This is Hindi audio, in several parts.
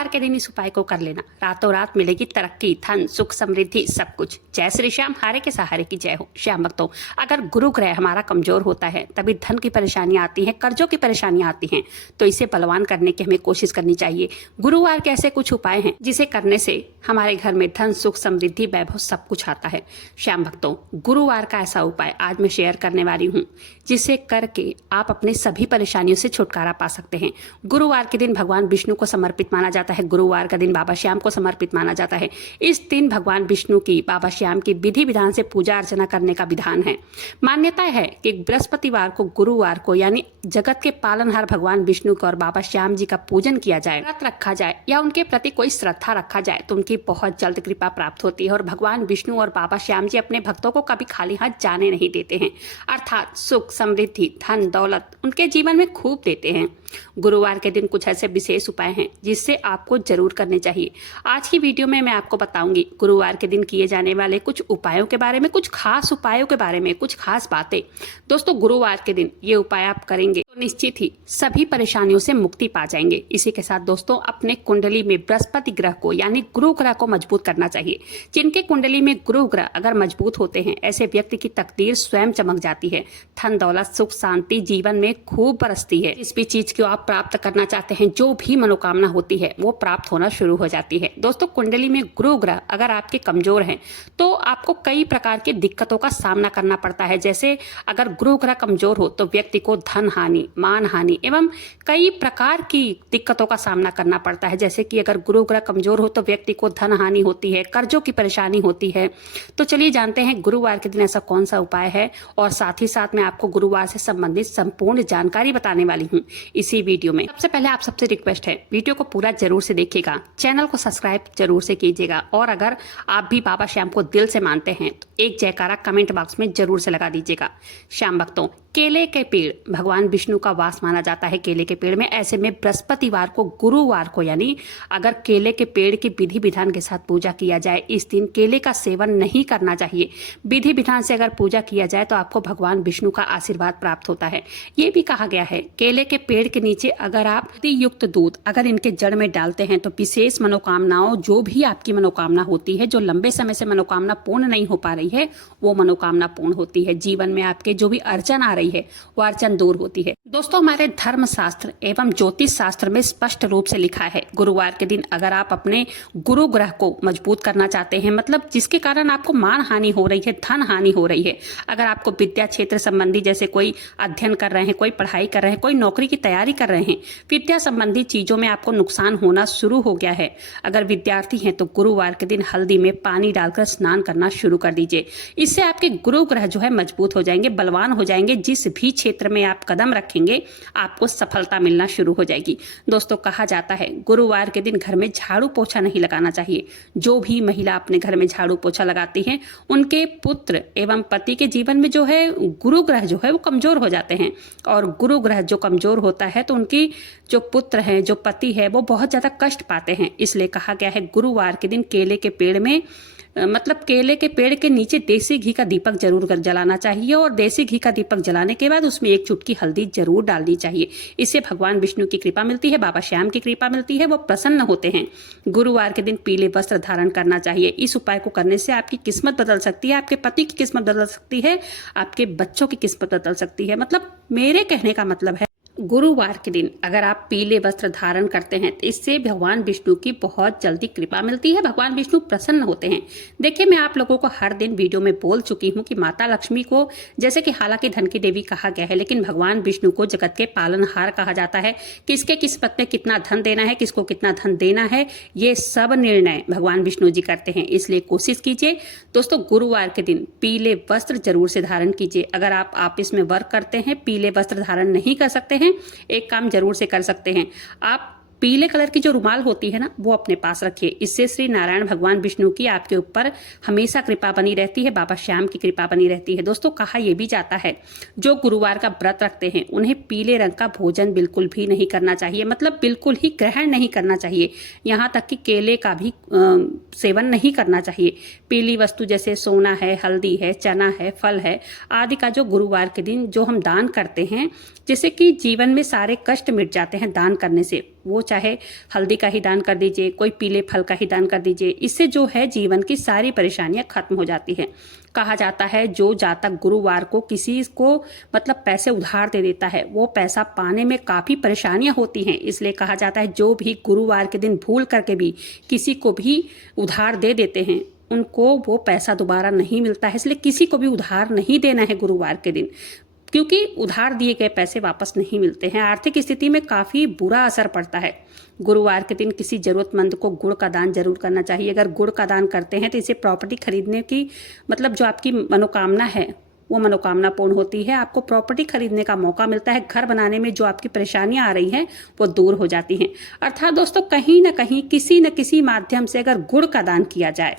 गुरुवार के दिन इस उपाय को कर लेना, रातों रात मिलेगी तरक्की, धन, सुख, समृद्धि, सब कुछ। जय श्री श्याम, हारे के सहारे की जय हो। श्याम भक्तों, अगर गुरु ग्रह हमारा कमजोर होता है तभी धन की परेशानियां आती हैं, कर्जों की परेशानियां आती हैं, तो इसे बलवान करने की हमें कोशिश करनी चाहिए। गुरुवार के ऐसे कुछ उपाय हैं जिसे करने से हमारे घर में धन, सुख, समृद्धि, वैभव सब कुछ आता है। श्याम भक्तों, गुरुवार का ऐसा उपाय आज मैं शेयर करने वाली हूँ जिसे करके आप अपने सभी परेशानियों से छुटकारा पा सकते हैं। गुरुवार के दिन भगवान विष्णु को समर्पित माना जाता है। गुरुवार का दिन बाबा श्याम को समर्पित माना जाता है। इस दिन भगवान विष्णु की, बाबा श्याम की विधि विधान से पूजा अर्चना करने का विधान है। मान्यता है कि बृहस्पतिवार को, गुरुवार को, यानी जगत के पालनहार भगवान विष्णु को और बाबा श्याम जी का पूजन किया जाए, व्रत रखा जाए या उनके प्रति कोई श्रद्धा रखा जाए तो उनकी बहुत जल्द कृपा प्राप्त होती है। और भगवान विष्णु और बाबा श्याम जी अपने भक्तों को कभी खाली हाथ जाने नहीं देते हैं, अर्थात सुख, समृद्धि, धन, दौलत उनके जीवन में खूब देते हैं। गुरुवार के दिन कुछ ऐसे विशेष उपाय हैं जिससे आपको जरूर करने चाहिए। आज की वीडियो में मैं आपको बताऊंगी गुरुवार के दिन किए जाने वाले कुछ उपायों के बारे में, कुछ खास उपायों के बारे में, कुछ खास बातें। दोस्तों, गुरुवार के दिन ये उपाय आप करेंगे तो निश्चित ही सभी परेशानियों से मुक्ति पा जाएंगे। इसी के साथ दोस्तों, अपने कुंडली में बृहस्पति ग्रह को यानी गुरु ग्रह को मजबूत करना चाहिए। जिनके कुंडली में गुरु ग्रह अगर मजबूत होते हैं, ऐसे व्यक्ति की तकदीर स्वयं चमक जाती है। धन, दौलत, सुख, शांति जीवन में खूब बरसती है। जिस भी चीज को आप प्राप्त करना चाहते हैं, जो भी मनोकामना होती है, वो प्राप्त होना शुरू हो जाती है। दोस्तों, कुंडली में गुरु ग्रह अगर आपके कमजोर हैं तो आपको कई प्रकार की दिक्कतों का सामना करना पड़ता है। जैसे अगर गुरु ग्रह कमजोर हो तो व्यक्ति को धन हानि, मान हानि एवं कई प्रकार की दिक्कतों का सामना करना पड़ता है। जैसे कि अगर गुरु ग्रह कमजोर हो तो व्यक्ति को धन हानि होती है, कर्जों की परेशानी होती है। तो चलिए जानते हैं गुरुवार के दिन ऐसा कौन सा उपाय है, और साथ ही साथ मैं आपको गुरुवार से संबंधित संपूर्ण जानकारी बताने वाली हूँ इसी वीडियो में। सबसे पहले आप सबसे रिक्वेस्ट है, वीडियो को पूरा जरूर से देखिएगा, चैनल को सब्सक्राइब जरूर से कीजिएगा, और अगर आप भी बाबा श्याम को दिल से मानते हैं तो एक जयकारा कमेंट बॉक्स में जरूर से लगा दीजिएगा। श्याम भक्तों, केले के पेड़ भगवान विष्णु का वास माना जाता है केले के पेड़ में। ऐसे में बृहस्पतिवार को, गुरुवार को, यानी अगर केले के पेड़ की विधि विधान के साथ पूजा किया जाए, इस दिन केले का सेवन नहीं करना चाहिए। विधि विधान से अगर पूजा किया जाए तो आपको भगवान विष्णु का आशीर्वाद प्राप्त होता है। ये भी कहा गया है, केले के पेड़ के नीचे अगर आप युक्त दूध अगर इनके जड़ में डालते हैं तो विशेष मनोकामनाओं, जो भी आपकी मनोकामना होती है, जो लंबे समय से मनोकामना पूर्ण नहीं हो पा रही है, वो मनोकामना पूर्ण होती है। जीवन में आपके जो भी अड़चन आ रही है वो अड़चन दूर होती है। दोस्तों, हमारे धर्म शास्त्र एवं ज्योतिष शास्त्र में स्पष्ट रूप से लिखा है, गुरुवार के दिन अगर आप अपने गुरु ग्रह को मजबूत करना चाहते हैं, मतलब जिसके कारण आपको मान हानि हो रही है, धन हानि हो रही है, अगर आपको विद्या क्षेत्र संबंधी, जैसे कोई अध्ययन कर रहे हैं, कोई पढ़ाई कर रहे हैं, कोई नौकरी की तैयारी कर रहे हैं, विद्या संबंधी चीजों में आपको नुकसान होना शुरू हो गया है, अगर विद्यार्थी हैं तो गुरुवार के दिन हल्दी में पानी डालकर स्नान करना शुरू कर दीजिए। इससे आपके गुरु ग्रह जो है मजबूत हो जाएंगे, बलवान हो जाएंगे। जिस भी क्षेत्र में आप कदम रखेंगे आपको सफलता मिलना शुरू हो जाएगी। दोस्तों, कहा जाता है गुरुवार के दिन घर में झाड़ू पोछा नहीं लगाना चाहिए। जो भी महिला अपने घर में झाड़ू पोछा लगाती हैं, उनके पुत्र एवं पति के जीवन में जो है गुरु ग्रह जो है वो कमजोर हो जाते हैं, और गुरु ग्रह जो कमजोर होता है तो उनकी जो पुत्र है, जो पति है, वो बहुत ज्यादा कष्ट पाते हैं। इसलिए कहा गया है गुरुवार के दिन केले के पेड़ में, मतलब केले के पेड़ के नीचे देसी घी का दीपक जरूर जलाना चाहिए, और देसी घी का दीपक जलाने के बाद उसमें एक चुटकी हल्दी जरूर डालनी चाहिए। इससे भगवान विष्णु की कृपा मिलती है, बाबा श्याम की कृपा मिलती है, वो प्रसन्न होते हैं। गुरुवार के दिन पीले वस्त्र धारण करना चाहिए। इस उपाय को करने से आपकी किस्मत बदल सकती है, आपके पति की किस्मत बदल सकती है, आपके बच्चों की किस्मत बदल सकती है। मतलब मेरे कहने का मतलब है, गुरुवार के दिन अगर आप पीले वस्त्र धारण करते हैं तो इससे भगवान विष्णु की बहुत जल्दी कृपा मिलती है, भगवान विष्णु प्रसन्न होते हैं। देखिए, मैं आप लोगों को हर दिन वीडियो में बोल चुकी हूँ कि माता लक्ष्मी को, जैसे कि हालांकि धन की देवी कहा गया है, लेकिन भगवान विष्णु को जगत के पालनहार कहा जाता है। किसके किस्मत में कितना धन देना है, किसको कितना धन देना है, ये सब निर्णय भगवान विष्णु जी करते हैं। इसलिए कोशिश कीजिए दोस्तों, गुरुवार के दिन पीले वस्त्र जरूर से धारण कीजिए। अगर आप ऑफिस में वर्क करते हैं, पीले वस्त्र धारण नहीं कर सकते हैं, एक काम जरूर से कर सकते हैं, आप पीले कलर की जो रुमाल होती है ना, वो अपने पास रखिए। इससे श्री नारायण भगवान विष्णु की आपके ऊपर हमेशा कृपा बनी रहती है, बाबा श्याम की कृपा बनी रहती है। दोस्तों, कहा यह भी जाता है जो गुरुवार का व्रत रखते हैं उन्हें पीले रंग का भोजन बिल्कुल भी नहीं करना चाहिए, मतलब बिल्कुल ही ग्रहण नहीं करना चाहिए। यहाँ तक कि केले का भी सेवन नहीं करना चाहिए। पीली वस्तु जैसे सोना है, हल्दी है, चना है, फल है आदि का जो गुरुवार के दिन जो हम दान करते हैं, जिससे कि जीवन में सारे कष्ट मिट जाते हैं दान करने से, वो चाहे हल्दी का ही दान कर दीजिए, कोई पीले फल का ही दान कर दीजिए। इससे जो है जीवन की सारी परेशानियां खत्म हो जाती हैं। कहा जाता है जो जातक गुरुवार को किसी को मतलब पैसे उधार दे देता है, वो पैसा पाने में काफ़ी परेशानियां होती हैं। इसलिए कहा जाता है जो भी गुरुवार के दिन भूल करके भी किसी को भी उधार दे देते हैं, उनको वो पैसा दोबारा नहीं मिलता है। इसलिए किसी को भी उधार नहीं देना है गुरुवार के दिन, क्योंकि उधार दिए गए पैसे वापस नहीं मिलते हैं। आर्थिक स्थिति में काफ़ी बुरा असर पड़ता है। गुरुवार के दिन किसी ज़रूरतमंद को गुड़ का दान जरूर करना चाहिए। अगर गुड़ का दान करते हैं तो इसे प्रॉपर्टी खरीदने की मतलब जो आपकी मनोकामना है वो मनोकामना पूर्ण होती है। आपको प्रॉपर्टी खरीदने का मौका मिलता है। घर बनाने में जो आपकी परेशानियां आ रही हैं वो दूर हो जाती हैं। अर्थात दोस्तों कहीं ना कहीं किसी न किसी माध्यम से अगर गुड़ का दान किया जाए,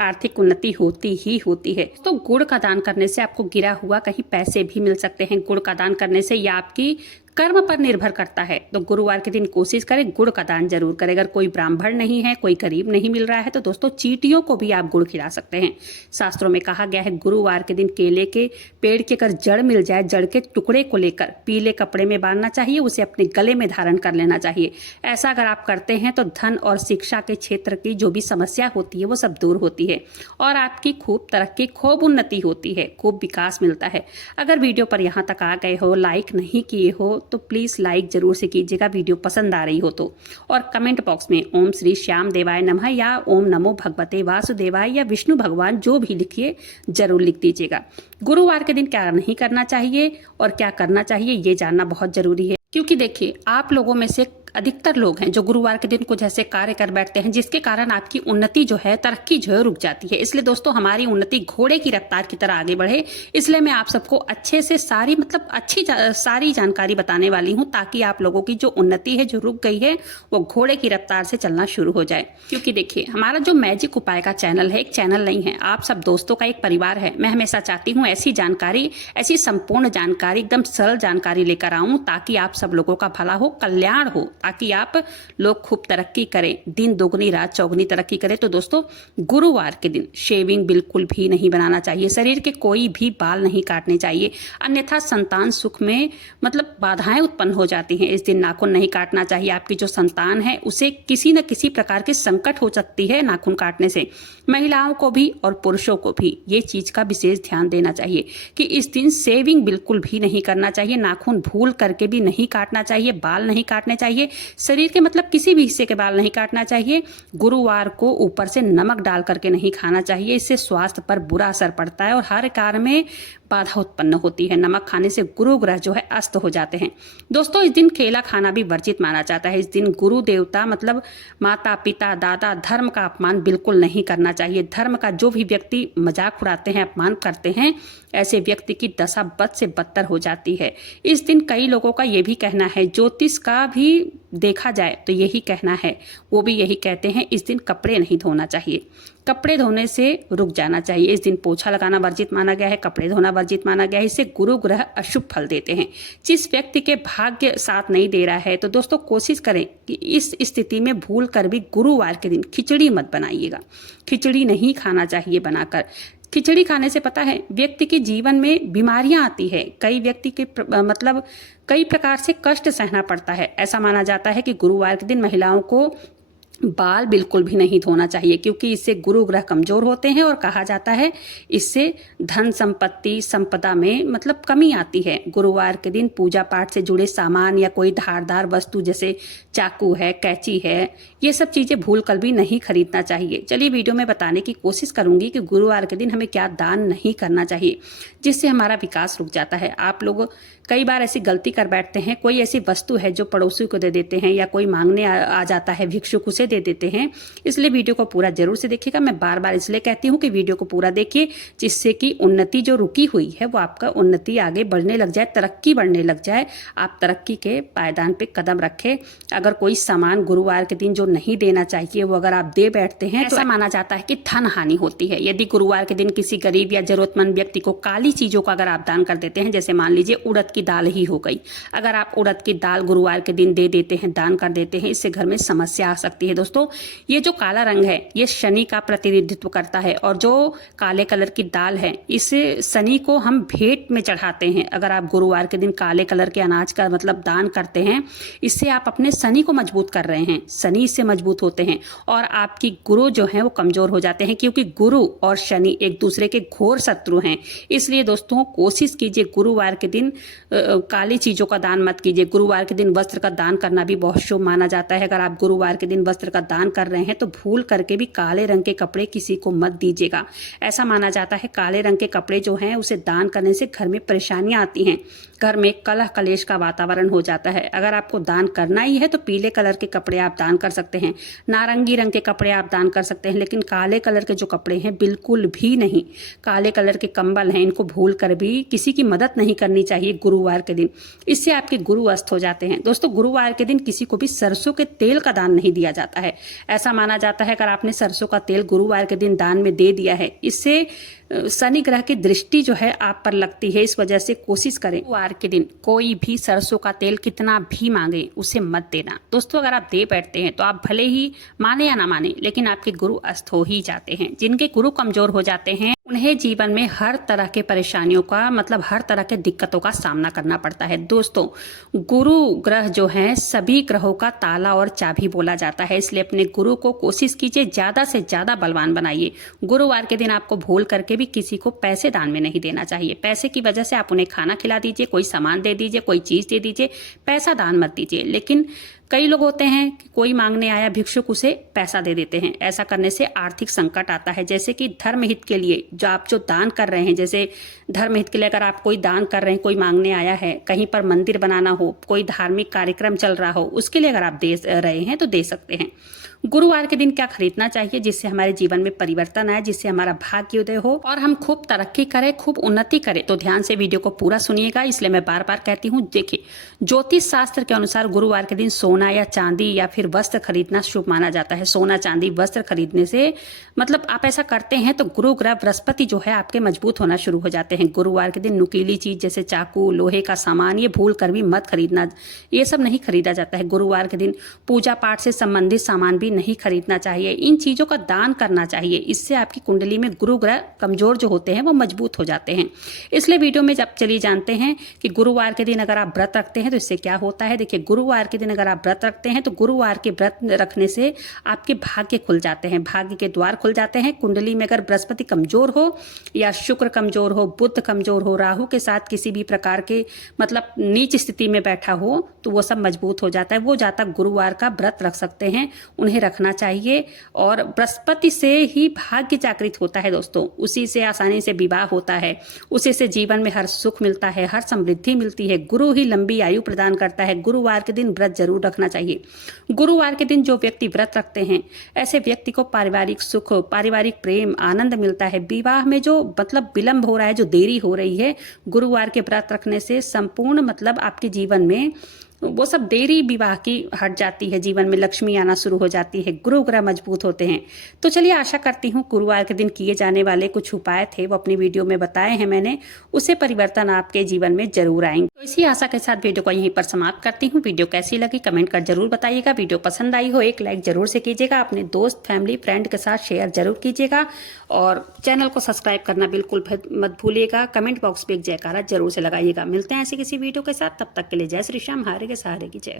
आर्थिक उन्नति होती ही होती है। तो गुड़ का दान करने से आपको गिरा हुआ कहीं पैसे भी मिल सकते हैं। गुड़ का दान करने से या आपकी कर्म पर निर्भर करता है। तो गुरुवार के दिन कोशिश करें गुड़ का दान जरूर करें। अगर कोई ब्राह्मण नहीं है, कोई गरीब नहीं मिल रहा है तो दोस्तों चींटियों को भी आप गुड़ खिला सकते हैं। शास्त्रों में कहा गया है गुरुवार के दिन केले के पेड़ की अगर जड़ मिल जाए, जड़ के टुकड़े को लेकर पीले कपड़े में बांधना चाहिए, उसे अपने गले में धारण कर लेना चाहिए। ऐसा अगर आप करते हैं तो धन और शिक्षा के क्षेत्र की जो भी समस्या होती है वो सब दूर होती है और आपकी खूब तरक्की, खूब उन्नति होती है, खूब विकास मिलता है। अगर वीडियो पर यहाँ तक आ गए हो, लाइक नहीं किए हो तो प्लीज़ लाइक जरूर से कीजिएगा, वीडियो पसंद आ रही हो तो। और कमेंट बॉक्स में ओम श्री श्याम देवाय नमः या ओम नमो भगवते वासुदेवाय या विष्णु भगवान जो भी लिखिए जरूर लिख दीजिएगा। गुरुवार के दिन क्या नहीं करना चाहिए और क्या करना चाहिए ये जानना बहुत जरूरी है, क्योंकि देखिए आप लोगों में से अधिकतर लोग हैं जो गुरुवार के दिन कुछ ऐसे कार्य कर बैठते हैं जिसके कारण आपकी उन्नति जो है, तरक्की जो है रुक जाती है। इसलिए दोस्तों हमारी उन्नति घोड़े की रफ्तार की तरह आगे बढ़े, इसलिए मैं आप सबको अच्छे से सारी सारी जानकारी बताने वाली हूं ताकि आप लोगों की जो उन्नति है, जो रुक गई है, वो घोड़े की रफ्तार से चलना शुरू हो जाए। क्योंकि देखिए हमारा जो मैजिक उपाय का चैनल है, एक चैनल नहीं है, आप सब दोस्तों का एक परिवार है। मैं हमेशा चाहती हूँ ऐसी जानकारी, ऐसी संपूर्ण जानकारी, एकदम सरल जानकारी लेकर आऊं ताकि आप सब लोगों का भला हो, कल्याण हो, ताकि आप लोग खूब तरक्की करें, दिन दोगुनी रात चौगुनी तरक्की करें। तो दोस्तों गुरुवार के दिन शेविंग बिल्कुल भी नहीं बनाना चाहिए, शरीर के कोई भी बाल नहीं काटने चाहिए, अन्यथा संतान सुख में मतलब बाधाएं उत्पन्न हो जाती हैं। इस दिन नाखून नहीं काटना चाहिए। आपकी जो संतान है उसे किसी न किसी प्रकार की संकट हो सकती है नाखून काटने से। महिलाओं को भी और पुरुषों को भी ये चीज का विशेष ध्यान देना चाहिए कि इस दिन शेविंग बिल्कुल भी नहीं करना चाहिए, नाखून भूल करके भी नहीं काटना चाहिए, बाल नहीं काटने चाहिए, शरीर के मतलब किसी भी हिस्से के बाल नहीं काटना चाहिए। गुरुवार को ऊपर से नमक डाल करके नहीं खाना चाहिए, इससे स्वास्थ्य पर बुरा असर पड़ता है और हर कार्य में बाधा उत्पन्न होती है। नमक खाने से गुरु ग्रह जो है अस्त हो जाते हैं। दोस्तों इस दिन केला खाना भी वर्जित माना जाता है। इस दिन गुरु देवता मतलब माता पिता दादा धर्म का अपमान बिल्कुल नहीं करना चाहिए। धर्म का जो भी व्यक्ति मजाक उड़ाते हैं, अपमान करते हैं, ऐसे व्यक्ति की दशा बद से बदतर हो जाती है। इस दिन कई लोगों का ये भी कहना है, ज्योतिष का भी देखा जाए तो यही कहना है, वो भी यही कहते हैं इस दिन कपड़े नहीं धोना चाहिए, कपड़े धोने से रुक जाना चाहिए। इस दिन पोछा लगाना वर्जित माना गया है, कपड़े धोना वर्जित माना गया है। इससे गुरु ग्रह अशुभ फल देते हैं। जिस व्यक्ति के भाग्य साथ नहीं दे रहा है तो दोस्तों कोशिश करें कि इस स्थिति में भूल कर भी गुरुवार के दिन खिचड़ी मत बनाइएगा। खिचड़ी नहीं खाना चाहिए बनाकर। खिचड़ी खाने से पता है व्यक्ति के जीवन में बीमारियां आती है, कई व्यक्ति के मतलब कई प्रकार से कष्ट सहना पड़ता है। ऐसा माना जाता है कि गुरुवार के दिन महिलाओं को बाल बिल्कुल भी नहीं धोना चाहिए, क्योंकि इससे गुरु ग्रह कमजोर होते हैं और कहा जाता है इससे धन संपत्ति संपदा में मतलब कमी आती है। गुरुवार के दिन पूजा पाठ से जुड़े सामान या कोई धारदार वस्तु जैसे चाकू है, कैंची है, ये सब चीजें भूल कर भी नहीं खरीदना चाहिए। चलिए वीडियो में बताने की कोशिश करूंगी कि गुरुवार के दिन हमें क्या दान नहीं करना चाहिए जिससे हमारा विकास रुक जाता है। आप लोग कई बार ऐसी गलती कर बैठते हैं, कोई ऐसी वस्तु है जो पड़ोसी को दे देते हैं या कोई मांगने आ जाता है भिक्षुक, उसे दे देते हैं। इसलिए वीडियो को पूरा जरूर से देखिएगा। मैं बार बार इसलिए कहती हूँ कि वीडियो को पूरा देखिए जिससे कि उन्नति जो रुकी हुई है वो आपका उन्नति आगे बढ़ने लग जाए, तरक्की बढ़ने लग जाए, आप तरक्की के पायदान पे कदम रखें। अगर कोई सामान गुरुवार के दिन जो नहीं देना चाहिए वो अगर आप दे बैठते हैं तो ऐसा माना जाता है कि धन हानि होती है। यदि गुरुवार के दिन किसी गरीब या जरूरतमंद व्यक्ति को काली चीजों का अगर आप दान कर देते हैं, जैसे मान लीजिए उड़द की दाल ही हो गई, अगर आप उड़द की दाल गुरुवार के दिन दे देते हैं, दान कर देते हैं, इससे घर में समस्या आ सकती है। दोस्तों ये जो काला रंग है ये शनि का प्रतिनिधित्व करता है और जो काले कलर की दाल है इसे शनि को हम भेंट में चढ़ाते हैं। अगर आप गुरुवार के दिन काले कलर के अनाज का मतलब दान करते हैं, इससे आप अपने शनि शनि को मजबूत कर रहे हैं, शनि इससे मजबूत होते हैं और आपकी गुरु जो है वो कमजोर हो जाते हैं, क्योंकि गुरु और शनि एक दूसरे के घोर शत्रु हैं। इसलिए दोस्तों कोशिश कीजिए गुरुवार के दिन काली चीजों का दान मत कीजिए। गुरुवार के दिन वस्त्र का दान करना भी बहुत शुभ माना जाता है। अगर आप गुरुवार के दिन वस्त्र का दान कर रहे हैं तो भूल करके भी काले रंग के कपड़े किसी को मत दीजिएगा। ऐसा माना जाता है काले रंग के कपड़े जो हैं उसे दान करने से घर में परेशानियां आती हैं, घर में कलह कलेश का वातावरण हो जाता है। अगर आपको दान करना ही है तो पीले कलर के कपड़े आप दान कर सकते हैं, नारंगी रंग के कपड़े आप दान कर सकते हैं, लेकिन काले कलर के जो कपड़े हैं बिल्कुल भी नहीं। काले कलर के कंबल हैं, इनको भूल कर भी किसी की मदद नहीं करनी चाहिए गुरुवार के दिन, इससे आपके गुरु अस्त हो जाते हैं। दोस्तों गुरुवार के दिन किसी को भी सरसों के तेल का दान नहीं दिया जाता है। ऐसा माना जाता है अगर आपने सरसों का तेल गुरुवार के दिन दान में दे दिया है, इससे शनि ग्रह की दृष्टि जो है आप पर लगती है। इस वजह से कोशिश करें गुरुवार के दिन कोई भी सरसों का तेल कितना भी मांगे उसे मत देना। दोस्तों अगर आप दे बैठते हैं तो आप भले ही माने या ना माने, लेकिन आपके गुरु अस्त हो ही जाते हैं। जिनके गुरु कमजोर हो जाते हैं उन्हें जीवन में हर तरह के परेशानियों का मतलब हर तरह के दिक्कतों का सामना करना पड़ता है। दोस्तों गुरु ग्रह जो है सभी ग्रहों का ताला और चाबी बोला जाता है, इसलिए अपने गुरु को कोशिश कीजिए ज्यादा से ज्यादा बलवान बनाइए। गुरुवार के दिन आपको भूल करके भी किसी को पैसे दान में नहीं देना चाहिए। पैसे की वजह से आप उन्हें खाना खिला दीजिए, कोई सामान दे दीजिए, कोई चीज दे दीजिए, पैसा दान मत दीजिए। लेकिन कई लोग होते हैं कि कोई मांगने आया भिक्षुक उसे पैसा दे देते हैं। ऐसा करने से आर्थिक संकट आता है। जैसे कि धर्म हित के लिए जो दान कर रहे हैं, जैसे धर्म हित के लिए अगर आप कोई दान कर रहे हैं, कोई मांगने आया है, कहीं पर मंदिर बनाना हो, कोई धार्मिक कार्यक्रम चल रहा हो, उसके लिए अगर आप दे रहे हैं तो दे सकते हैं। गुरुवार के दिन क्या खरीदना चाहिए जिससे हमारे जीवन में परिवर्तन आए, जिससे हमारा भाग्योदय हो और हम खूब तरक्की करें, खूब उन्नति करें, तो ध्यान से वीडियो को पूरा सुनिएगा। इसलिए मैं बार बार कहती हूँ, देखिए ज्योतिष शास्त्र के अनुसार गुरुवार के दिन सोना या चांदी या फिर वस्त्र खरीदना शुभ माना जाता है। सोना चांदी वस्त्र खरीदने से मतलब आप ऐसा करते हैं तो गुरु ग्रह बृहस्पति जो है आपके मजबूत होना शुरू हो जाते हैं। गुरुवार के दिन नुकीली चीज जैसे चाकू, लोहे का सामान ये भूल कर भी मत खरीदना, ये सब नहीं खरीदा जाता है। गुरुवार के दिन पूजा पाठ से संबंधित सामान भी नहीं खरीदना चाहिए। इन चीजों का दान करना चाहिए, इससे आपकी कुंडली में गुरु ग्रह कमजोर जो होते हैं वो मजबूत हो जाते हैं। इसलिए वीडियो में जब चलिए जानते हैं कि गुरुवार के दिन अगर आप व्रत रखते हैं तो इससे क्या होता है। देखिए गुरुवार के दिन अगर आप व्रत रखते हैं तो गुरुवार के व्रत रखने से आपके भाग्य खुल जाते हैं, भाग्य के द्वार खुल जाते हैं। कुंडली में अगर बृहस्पति कमजोर हो या शुक्र कमजोर हो, बुध कमजोर हो, राहु के साथ किसी भी प्रकार के मतलब नीच स्थिति में बैठा हो तो वो सब मजबूत हो जाता है। वो जातक गुरुवार का व्रत रख सकते हैं, उन्हें रखना चाहिए। और बृहस्पति से ही भाग्य जागृत होता है दोस्तों, उसी से आसानी से विवाह होता है, उसी से जीवन में हर सुख मिलता है, हर समृद्धि मिलती है। गुरु ही लंबी आयु प्रदान करता है। गुरुवार के दिन व्रत जरूर रखना चाहिए। गुरुवार के दिन जो व्यक्ति व्रत रखते हैं ऐसे व्यक्ति को पारिवारिक सुख, पारिवारिक प्रेम, आनंद मिलता है। विवाह में जो मतलब विलंब हो रहा है, जो देरी हो रही है, गुरुवार के व्रत रखने से संपूर्ण मतलब आपके जीवन में वो सब देरी विवाह की हट जाती है, जीवन में लक्ष्मी आना शुरू हो जाती है, गुरु ग्रह मजबूत होते हैं। तो चलिए आशा करती हूँ गुरुवार के दिन किए जाने वाले कुछ उपाय थे वो अपनी वीडियो में बताए हैं मैंने, उससे परिवर्तन आपके जीवन में जरूर आएंगे। तो इसी आशा के साथ वीडियो को यहीं पर समाप्त करती हूँ। वीडियो कैसी लगी कमेंट कर जरूर बताइएगा। वीडियो पसंद आई हो एक लाइक जरूर से कीजिएगा, अपने दोस्त फैमिली फ्रेंड के साथ शेयर जरूर कीजिएगा और चैनल को सब्सक्राइब करना बिल्कुल मत भूलिएगा। कमेंट बॉक्स पे एक जयकारा जरूर से लगाइएगा। मिलते हैं ऐसी किसी वीडियो के साथ, तब तक के लिए जय श्री श्याम, हारे के सहारे की जय हो।